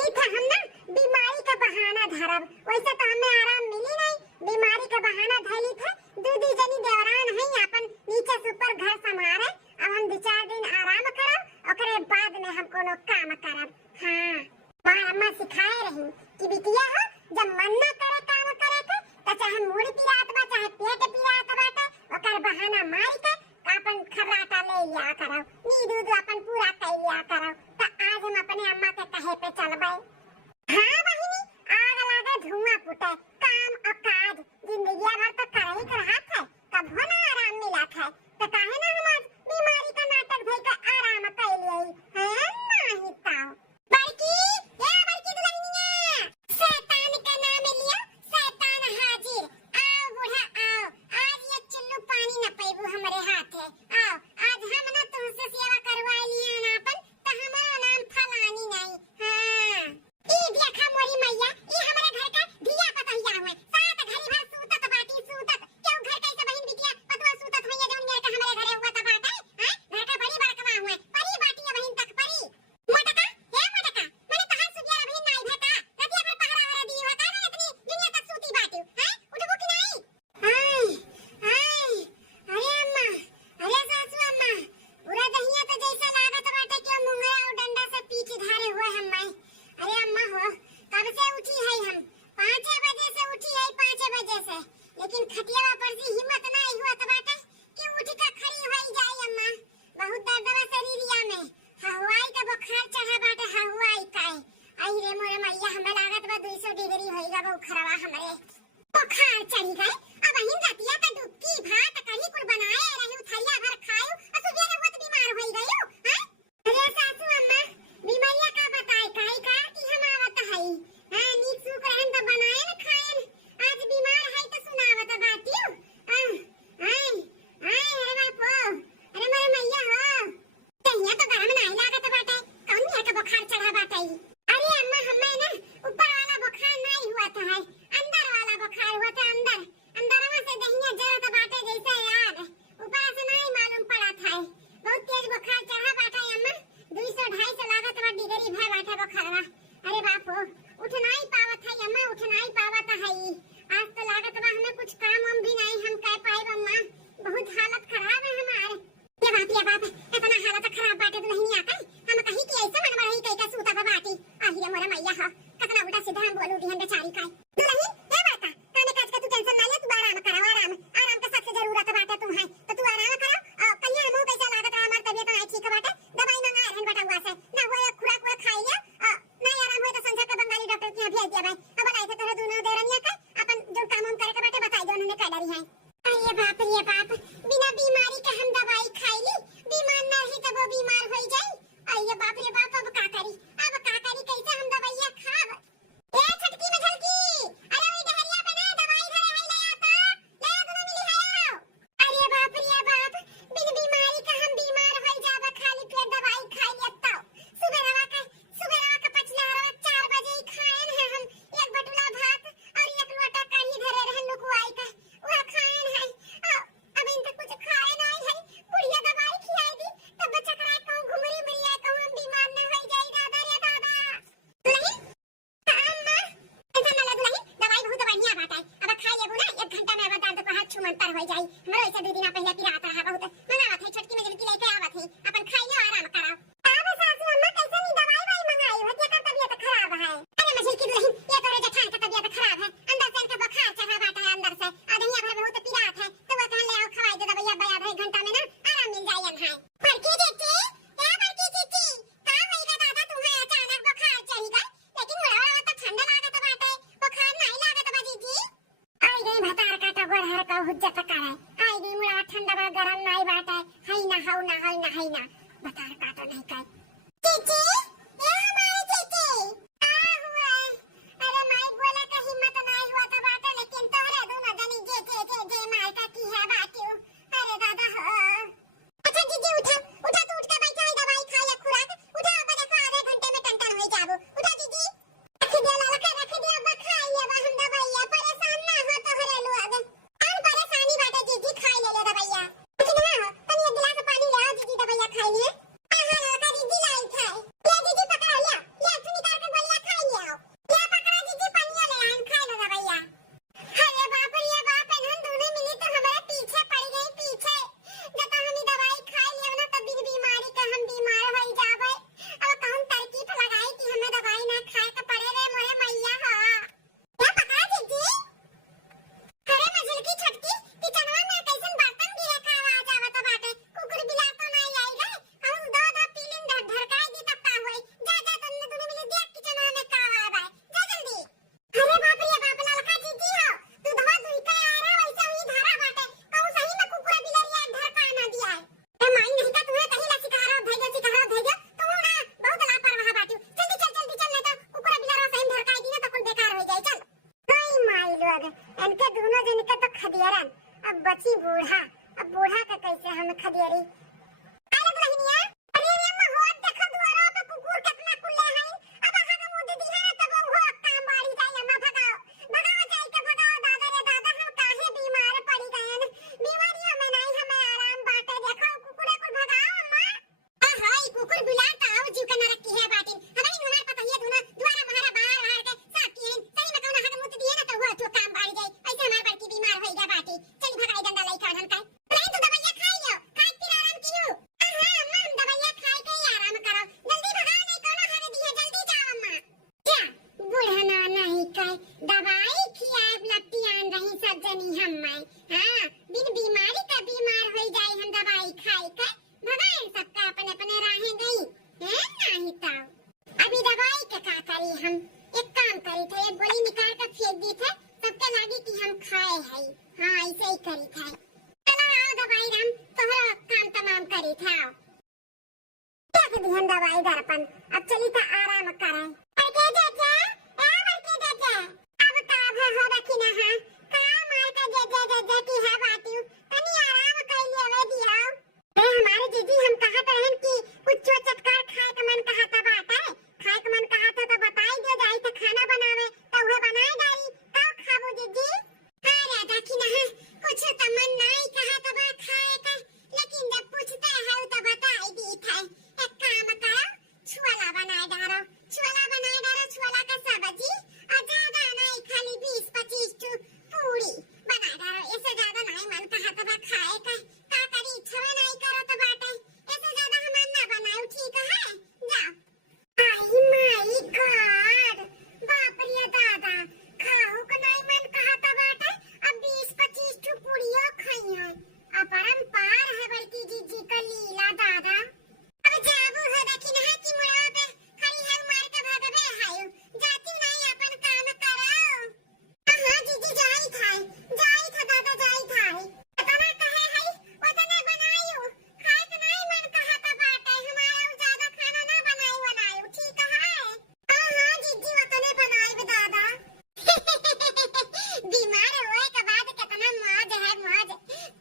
सोचली था हम ना बीमारी का बहाना धरब, वैसे तो हमें आराम मिली नहीं, बीमारी का बहाना धैली था। दूधी जनी देवरान है अपन नीचे से ऊपर घर संभारे, अब हम 2-4 दिन आराम करब, ओकरे बाद में हम कोनो काम करब। हां मार अम्मा सिखाए रही कि बिटिया हो जब मन ना करे काम करे के तो चाहे मुड़ पिरात बा चाहे पेट पिरात बाटे, ओकर बहाना मार के अपन खर्राटा ले लिया करो, नींद दूध अपन पूरा कर लिया करो। तो आज हम अपने अम्मा के कहे पे चलबे। हाँ बहिनी, आग लागे धुआं फूटे, काम और काज जिंदगी भर तो कर ही रहत है, कभो ना आराम मिलत है, तो काहे ना हम आज बीमारी का नाटक धइ के आराम कर लियई है नाही ताऊ। बड़की या बड़की दुल्हनिया, शैतान का नाम लिया, शैतान हाजिर, आओ बूढ़ा आओ, आज ये चुल्लू पानी न पैबू हमरे हाथे, आओ आज हम ना तुमसे सेवा करवाई लिया ना अपन, तो हमारा नाम फलानी नहीं। हां ई देखा मोरी मैया, ई हमारे घर का धिया पतहिया हुए, सात घड़ी भर सूतत बाटी सूतत, क्यों घर कैसे बहन बिटिया पतवा सूतत होइए जौन मेरे का हमारे घरे हुआ त बाटे, हैं घर का बड़ी बड़कवा हुए, परी बाटी है बहन तक परी। मोटका हे मोटका, मैंने कहा सुगिया बहन नाई भता, रतिया भर पहरा वरा दी होता ना इतनी दुनिया तक सूती बाटी, हैं उठबो कि नहीं? हाय हाय अरे अम्मा, अरे सासू अम्मा, पूरा दहिया तो जैसा लागत बाटे कि मुंगरा और डंडा से पीठ धारे हुए हम मैं। अरे अम्मा हो कब से उठी है हम, 5 बजे से उठी है, 5 बजे से, लेकिन खटिया पर से हिम्मत नहीं हुआ त बाटे कि उठ के खड़ी होई जाई अम्मा, बहुत दर्द बा शरीरिया में, हवाई का बुखार चढ़ा बाटे, हवाई काए आई रे मोरे मैया, हमें लागत बा 200 डिग्री होईगा बुखारवा हमरे, बुखार चढ़ी गए। अब हिन रतिया का डुबकी भात कहीं कुल बनाए रही थैया भर खायो, असुबेरे बहुत बीमार होई गयो। हैं अरे सासू अम्मा बीमारिया का बताए काई का कि हम आवत हई, हां नीक सुख रहन त बनाए न खाएन, आज बीमार है तो सुनावत बातियो। आई आई अरे बापो, अरे मोरे मैया हो तहिया तो गरम नहीं लागत बाटे, कौन है का बुखार चढ़ा बाटे? अरे अम्मा हमें ना ऊपर वाला बुखार नहीं हुआ था, है अंदर वाला बुखार हुआ था, अंदर अंदरवा से दहिया जरत बाटे जैसे याद, ऊपर से नहीं मालूम पड़ा था, बहुत तेज बुखार चढ़ा बाटे अम्मा, 200-250 लागत बा डिग्री भर बाटे बुखारवा। अरे बापो उठ नहीं पावत है अम्मा, उठ नहीं पावत है, आज तो लागत बा हमें कुछ काम हम भी नहीं हम कर पाए अम्मा, बहुत हालत खराब है हमारे। ये बाप इतना हालत खराब बाटे तो नहीं आता, हम कहीं कि ऐसा मन बढ़ई कई का सूता बा बाटी, आही रे मोरा मैया हो कतना उल्टा सीधा हम बोलू दिहन बेचारी का। दुल्हन ए बड़का काने काज का तू टेंशन ना ले, तू आराम कर, आराम आराम का सबसे जरूरत बाटे तू है, तो तू आराम कर। कहिया हमहु कैसा लागत है, हमार तबीयत नहीं ठीक बाटे, दवाई मंगा रहन बेटा हुआ से ना हुआ, खुराक हुआ खाई लिया, नहीं आराम हुआ तो संझा के बंगाली डॉक्टर के यहां भेज दिया भाई। अब आई थे तोरे दोनों देरनिया का अपन जो काम हम करे के बाटे बताई दो उन्होंने कह डरी है। अरे बाप बिना बीमारी का हम दवाई खाई ली, बीमार ना रही तो वो बीमार हो जाई। अरे बाप रे बाप अब का करी, कैसे हम दवाइयां खाब? ए छटकी में झलकी, अरे ओई डहरिया पे ना दवाई घरे है ले आता, ले दोनों मिली है आओ। अरे बाप बिन बीमारी का हम बीमार हो जाब, खाली पेट दवाई खाई लेता, सुबेरवा का पचलहरवा 4 बजे ही खाएन है हम, एक बटुला भात और एक लोटा कढ़ी धरे रहन नुकुआई का, वह खाएन है। अब इन तक कुछ खाए नहीं है, बुढ़िया दवाई खिलाई दी तब बच्चा कराए कहूं घुमरी मरिया कहूं हम बीमार ना हो जाई दादा रे दादा। दुल्हन अम्मा ऐसा ना ले दुल्हन, दवाई बहुत बढ़िया बात है, अब खाई लेबू ना 1 घंटा में अब दर्द को हाथ छूमंतर हो जाई, हमरो ऐसे 2 दिन पहले पिरात रहा बहुत, मंगावत है छोटकी में जल्दी लेके आवत है, अपन खाई लो आराम कराओ। अब सासू अम्मा कैसे नी दवाई मंगाई होती का तबीयत खराब है? अरे मछली की दुल्हन ये तोरे जेठान का तबीयत खराब है, अंदर से इनका बुखार चढ़ा बाटा है, अंदर से आधनिया भर बहुत पिरात है, तो वो कहन ले आओ खवाई दे दवाई, अब 1 घंटा में ना आराम मिल जाई हम है। बड़की जीती या बड़की जीती का होईगा दादा तुम्हें अचानक बुखार चढ़ी गई, लेकिन मोरा तो ठंडा लागत बाटे, बुखार नहीं लागत बा जीजी? आई गई भतार का तो गोरहर का हुज्जत करे, आई गई मोरा ठंडा बा गरम नहीं बाटे, हई ना हौ ना हई ना हई ना भतार का तो नहीं कर। जीजी ये हमारी जीजी आ हुआ, अरे माई बोला का हिम्मत नहीं हुआ तो बाटे, लेकिन तोरे दोनों जनी जे माई का की है बातियो। अरे दादा हो अच्छा जीजी उठा उठा, तू उठ के बैठा है, दवाई खा या खुराक उठा, अब देखो आधे घंटे में टन हो जाबो, उठा जीजी रख दिया लाला रख दिया, अब खाई ले हम दवाइया, परेशान ना हो तो हरे लो अब अन परेशानी बाटे जीजी, खाई ले दवाइया कुछ ना हो, तनी 1 गिलास पानी ले आओ जीजी, दवाइया खाई हम एक काम करी थे, एक गोली निकाल कर फेंक दी थे, सबके लागी कि हम खाए है। हाँ ऐसे ही करी थे। चलो आओ दवाई राम, तोहरा काम तमाम करी थे। आओ क्या के दिहन दवाई दर्पण, अब चली तो आराम करे। बड़के चाचा, बड़के चाचा, अब काब हो रखी ना हां, का मार का जे की है बातियो, तनी आराम कर लेवे दिया। हमारे जीजी हम कहा तो रहन कि कुछ चटकार खाए का मन कहा था बात है, खाए का मन कहा था तो बताई दे, जाई तो खाना बनावे तो वह बनाए डाली, तब खाबो जीजी। हां राधा की ना कुछ तो मन नहीं कहा तो बात खाए का, लेकिन जब पूछते है तो बताई दी था। एक काम करो, छोला बनाए डालो, छोला का सब्जी और ज्यादा नहीं, खाली 20-25 टू पूरी बना डालो, इससे ज्यादा नहीं मन कहा तो बात खाए का करी, इच्छा नहीं करो तो बाटे, इससे ज्यादा हम ना बनाओ, ठीक है? जाओ। आई माय गॉड, बाप रे दादा, खाओ को नहीं मन कहा तो बाटे, अब 20-25 टू पूरियां खाई है, अपरंपार है बल्कि जीजी का लीला दादा। अब जाबू है देखी ना कि मुड़ा पे खाली है मार के भागबे हायो, जाती नहीं अपन काम करो। हां जीजी जाई था दादा, जाई था, इतना कहे है उतने बनाइयो, खाए तो नहीं मन कहा तो बाटे, हमारा ज्यादा खाना ना बनाइयो, ठीक है? हां जीजी उतने बनाइब दादा। बीमार होए के बाद कितना मौज है,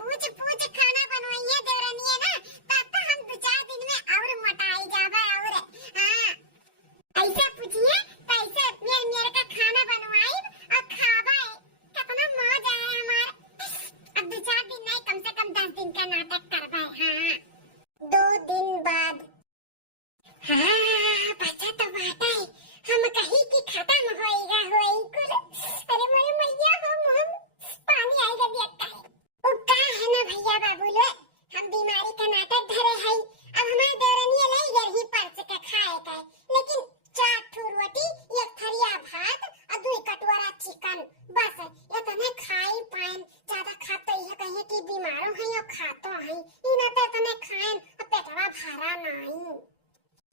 मौज पूछ खाना बनवाइए देवरनिए ना, तब तो हम 2-4 दिन में और मोटाई जाबे। और हां ऐसे पूछिए कैसे मेरे का खाना बनवाइब और खाबे, कितना मौज है हमारे। अब 2-4 दिन नहीं, कम से कम 10 दिन का नाटक करबे। हां 2 दिन बाद, हाँ बचा तो बाटा है, हम कहीं की खत्म होएगा होई कुल। अरे मोरे मैया हो, मुंह पानी आएगा देखता है। ओ का है ना भैया बाबू लो, हम बीमारी का नाटक धरे है, अब हमारे देवरनिया ले यही परस के खाए का, लेकिन 4 ठो रोटी, 1 थरिया भात और 2 कटोरा चिकन, बस ये तो नहीं खाई पाएन, ज्यादा खाते ही कहीं कि बीमारों है और खातो है, इना तो नहीं खाएं और पेटवा भरा नहीं।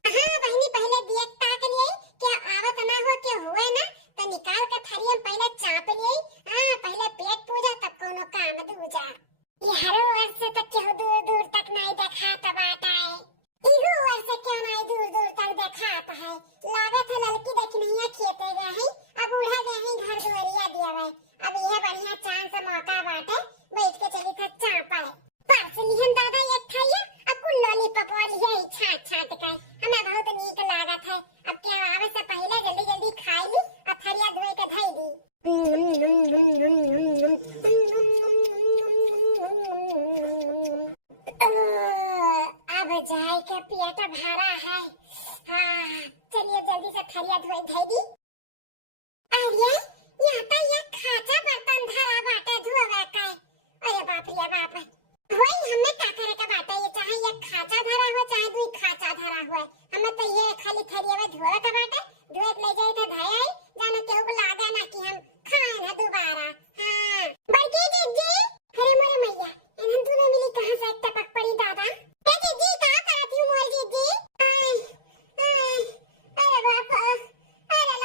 हाँ बहनी पहले देखता के लिए क्या आवत ना हो के हुए ना, तो निकाल के थरिया पहले चाप लिए। हाँ पहले पेट पूजा तब कोनो काम दूजा। ये हरो वर्ष तक क्यों दूर दूर तक नहीं देखा तो बाटा है, इहो वर्ष क्यों नहीं दूर दूर तक देखा तो है, लागत है लड़की देखनी खेते गए हैं, अब बूढ़ा गए हैं घर दुआरिया दिया हुआ, अब यह बढ़िया चांस मौका बाटे, बैठ के चली था चापा है। परसलिहन दादा एक थैया अब कुल लॉलीपॉप वाली है छाट के, हमें बहुत नीक लागत है, अब क्या आवे से पहले जल्दी जल्दी खाई ली और थरिया धोए के धई दी। अब जाए के पेट भरा है। हाँ चलिए जल्दी से थरिया धोए धई दी। अरे यहाँ तो ये खाचा बर्तन धरा बाटे धोवे का, अरे बाप रे बाप, वही हमें का करे का बाटे, ये चाहे ये खाचा धरा हो चाहे 2 खाचा धरा हो, हमें तो ये खाली थरिया में धोए का बाटे, धोए ले जाए तो धई आई, जाने केहू को लागे ना कि हम खाए ना दोबारा। हां बड़की जीजी, अरे मोरे मैया इन्हन दोनों मिली कहां से टपक पड़ी दादा। ए जीजी का करती हूं मोर जीजी, अरे बाप, अरे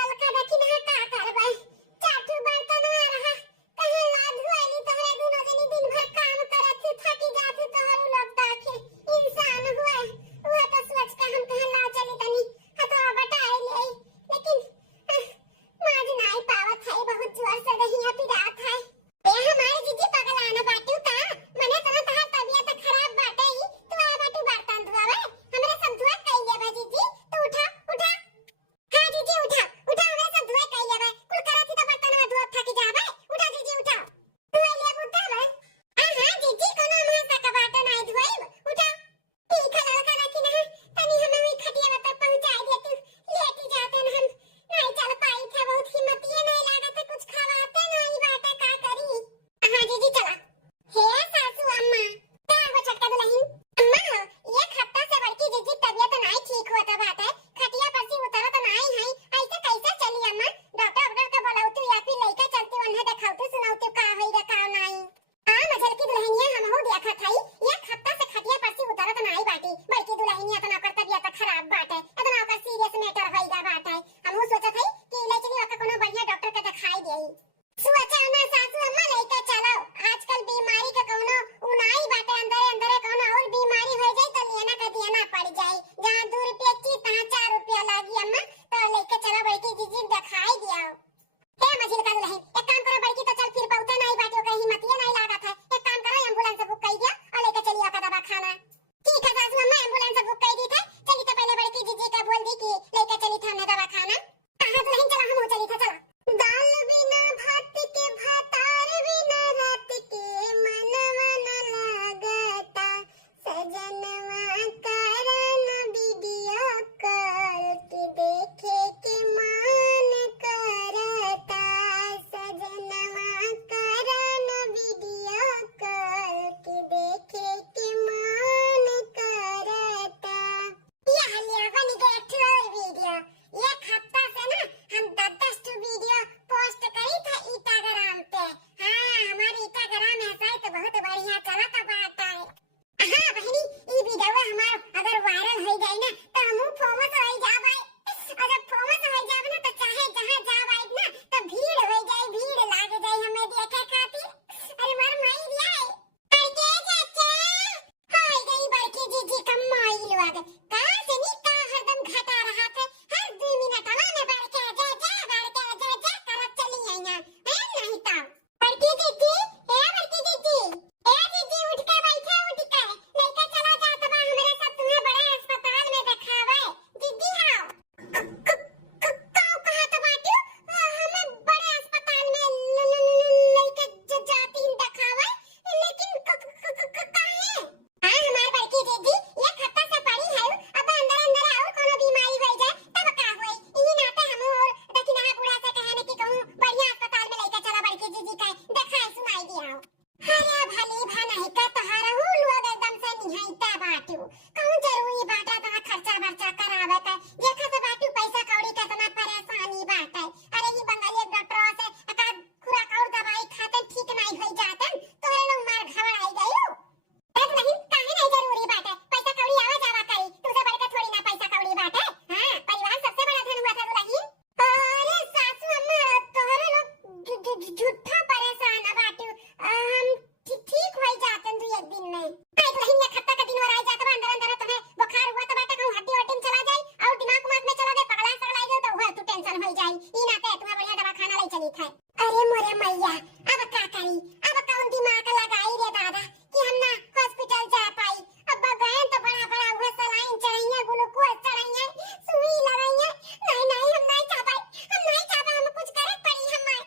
है। अरे मोरे मैया, अब का करी? अब कौन दिमाग लगाई रे दादा कि हम ना हॉस्पिटल जा पाई। अब गए तो बड़ा बड़ा हुआ सलाइन चढ़ाइया, ग्लूकोज चढ़ाइया, सुई लगाइया। नहीं नहीं हम नहीं जा पाई, हम नहीं जा पाई, हम कुछ करे पड़ी हमार।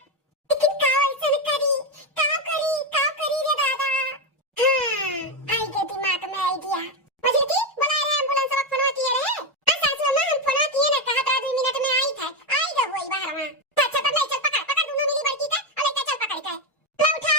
लेकिन का ऐसे करी, का करी रे दादा? हाँ, आई गए दिमाग में आइडिया। मुझे की बुला रहे एम्बुलेंस वाला फोन किए रे। सासू अम्मा हम फोन किए ना, कहा था 2 मिनट में आई था। आई गए वही बाहर में। अच्छा तब नहीं चल, पकड़ पकड़ दोनों मिली बड़की का और लेके चल पकड़ के। ला उठा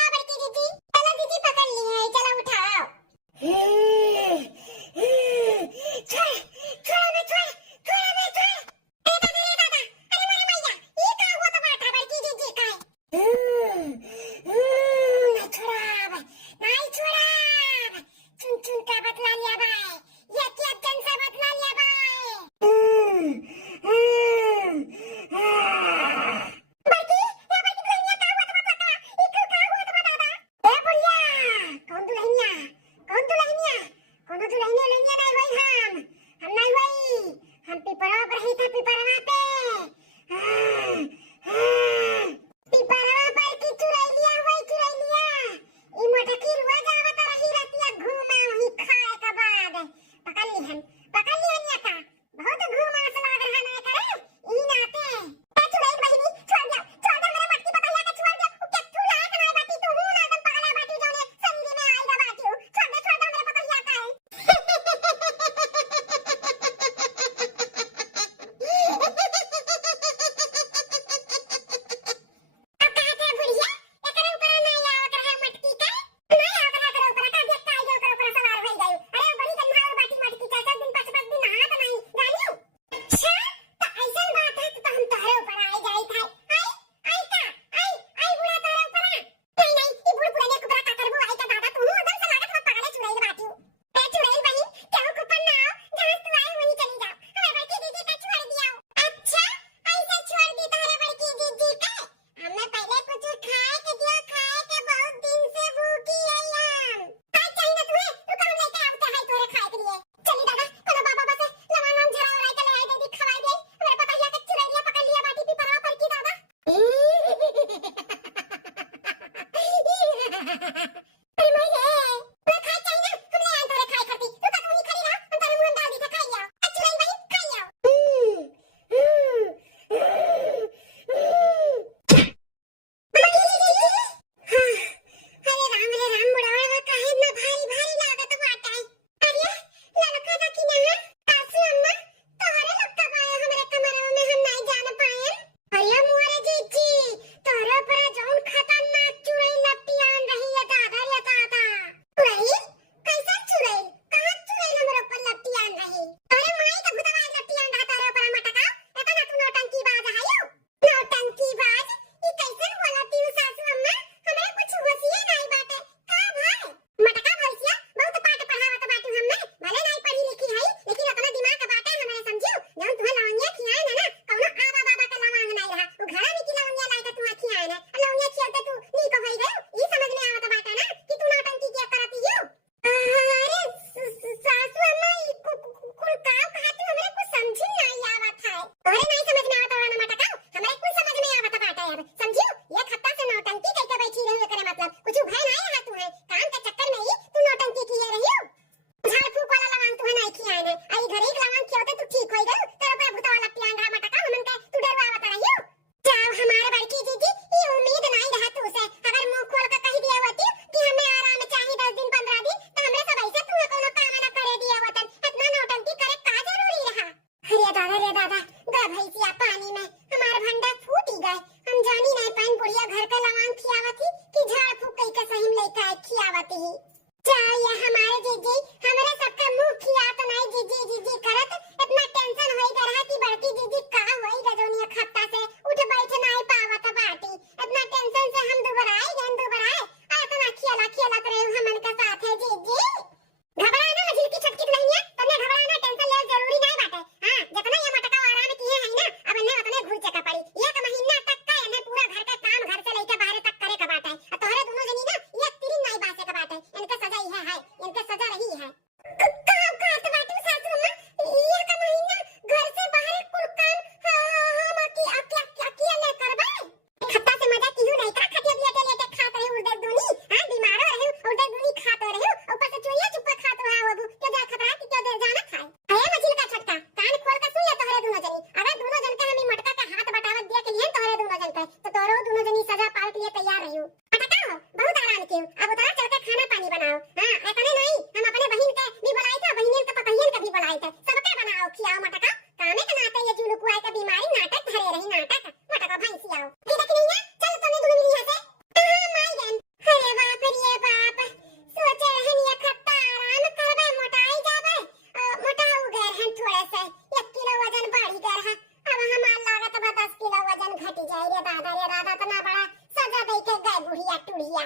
कर तो तोरो दोनों जनी सजा पावे के लिए तैयार रहियो। पता का हो बहुत आराम कियो, अब उतरा चल के खाना पानी बनाओ। हां एकने नहीं, हम अपने बहन के भी बुलाई था, बहनियन के पतहियन के भी बुलाई था, सबके बनाओ खियाओ। मटका कामे के नाते ये जुलुकुआ के बीमारी नाटक धरे रही नाटक। मटका भैंसी आओ ठीक है नहीं ना, चल तने दोनों मिली यहां से। हां माई बहन, अरे बाप रे बाप, सोचे रहन ये खत्ता आराम करबे मोटाई जाबे, मोटाऊ गए हैं थोड़े से, 1 किलो वजन बढ़ी गए है। अब हमार लागत बा 10 किलो वजन घटी जाए रे दादा, तना बड़ा सजा दे के गए बुढ़िया टुड़िया।